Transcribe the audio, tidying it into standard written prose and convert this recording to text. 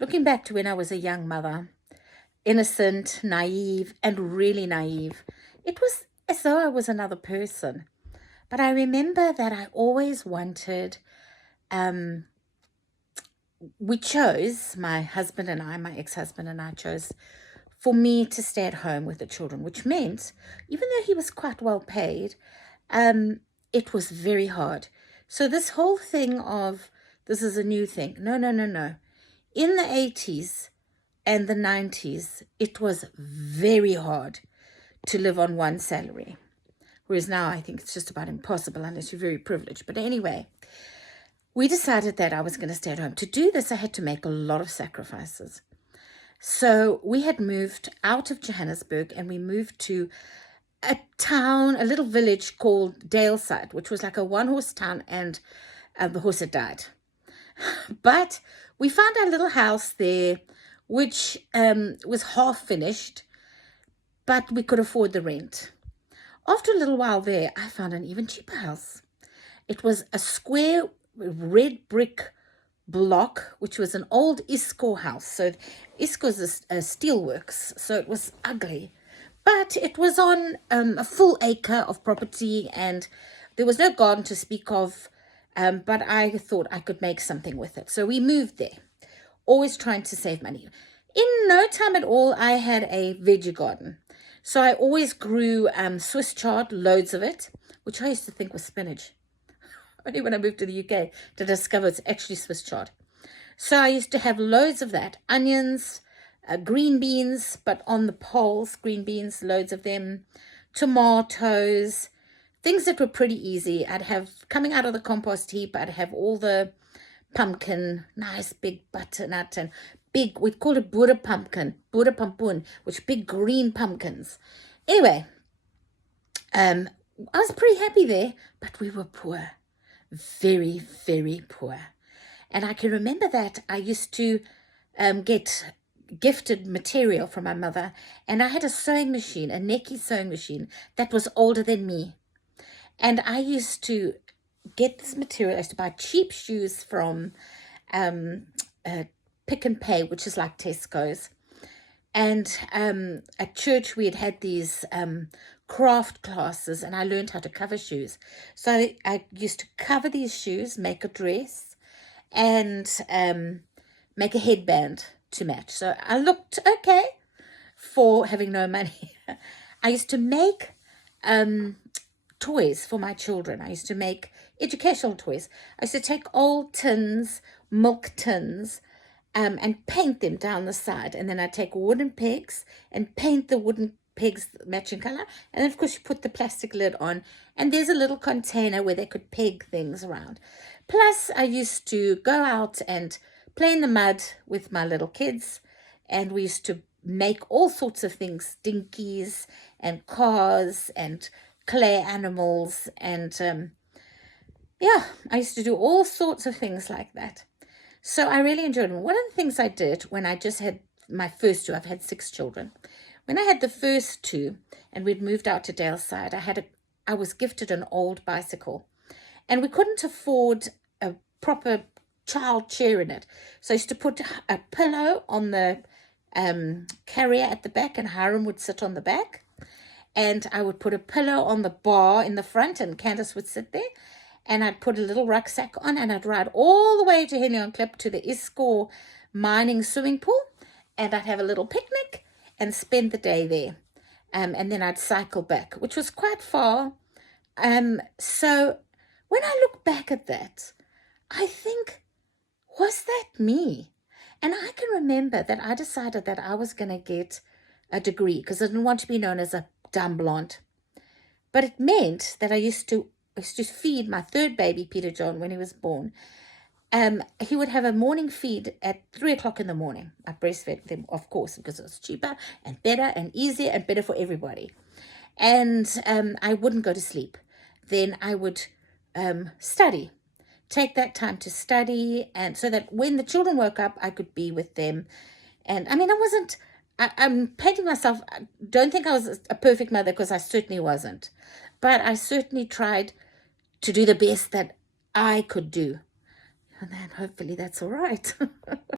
looking back to when I was a young mother, innocent, naive, and really naive, it was as though I was another person. But I remember that I always wanted, um, we chose, my husband and I, my ex-husband and I chose for me to stay at home with the children, which meant, even though he was quite well paid, it was very hard. So this whole thing of this is a new thing. No, no, no, no. In the 80s and the 90s, it was very hard to live on one salary. Whereas now I think it's just about impossible unless you're very privileged. But anyway, we decided that I was going to stay at home. To do this, I had to make a lot of sacrifices. So we had moved out of Johannesburg and we moved to a town, a little village called Daleside, which was like a one-horse town, and the horse had died. But we found our little house there, which was half finished, but we could afford the rent. After a little while there, I found an even cheaper house. It was a square red brick block, which was an old ISCO house. So ISCO is a steelworks, so it was ugly. But it was on a full acre of property, and there was no garden to speak of, but I thought I could make something with it. So we moved there, always trying to save money. In no time at all, I had a veggie garden. So I always grew Swiss chard, loads of it, which I used to think was spinach. Only when I moved to the UK to discover it's actually Swiss chard. So I used to have loads of that. Onions, green beans, but on the poles, green beans, loads of them. Tomatoes, things that were pretty easy. I'd have, coming out of the compost heap, I'd have all the pumpkin, nice big butternut and big, we'd call it Buddha pumpkin, Buddha pumpkin, which big green pumpkins. Anyway, I was pretty happy there, but we were poor, very, very poor. And I can remember that I used to get gifted material from my mother, and I had a sewing machine, a Neki sewing machine that was older than me. And I used to get this material. I used to buy cheap shoes from Pick and Pay, which is like Tesco's. And at church, we had these craft classes, and I learned how to cover shoes. So I used to cover these shoes, make a dress, and make a headband to match. So I looked okay for having no money. I used to make toys for my children. I used to make educational toys. I used to take old tins, milk tins, and paint them down the side. And then I'd take wooden pegs and paint the wooden pegs matching color. And then, of course, you put the plastic lid on. And there's a little container where they could peg things around. Plus, I used to go out and play in the mud with my little kids. And we used to make all sorts of things, dinkies and cars and clay animals. And yeah, I used to do all sorts of things like that. So I really enjoyed it. One of the things I did when I just had my first two, I've had 6 children. When I had the first two and we'd moved out to Daleside, I was gifted an old bicycle. And we couldn't afford a proper child chair in it. So I used to put a pillow on the carrier at the back, and Hiram would sit on the back. And I would put a pillow on the bar in the front, and Candace would sit there. And I'd put a little rucksack on, and I'd ride all the way to Henley on Klip to the Isco mining swimming pool. And I'd have a little picnic and spend the day there. And then I'd cycle back, which was quite far. So when I look back at that, I think, was that me? And I can remember that I decided that I was going to get a degree because I didn't want to be known as a dumb blonde. But it meant that I used to feed my third baby, Peter John, when he was born. He would have a morning feed at 3 o'clock in the morning. I breastfed them, of course, because it was cheaper and better and easier and better for everybody. And I wouldn't go to sleep. Then I would study, take that time to study, and so that when the children woke up, I could be with them. And I mean, I'm painting myself, I don't think I was a perfect mother, because I certainly wasn't. But I certainly tried to do the best that I could do. And then hopefully that's all right.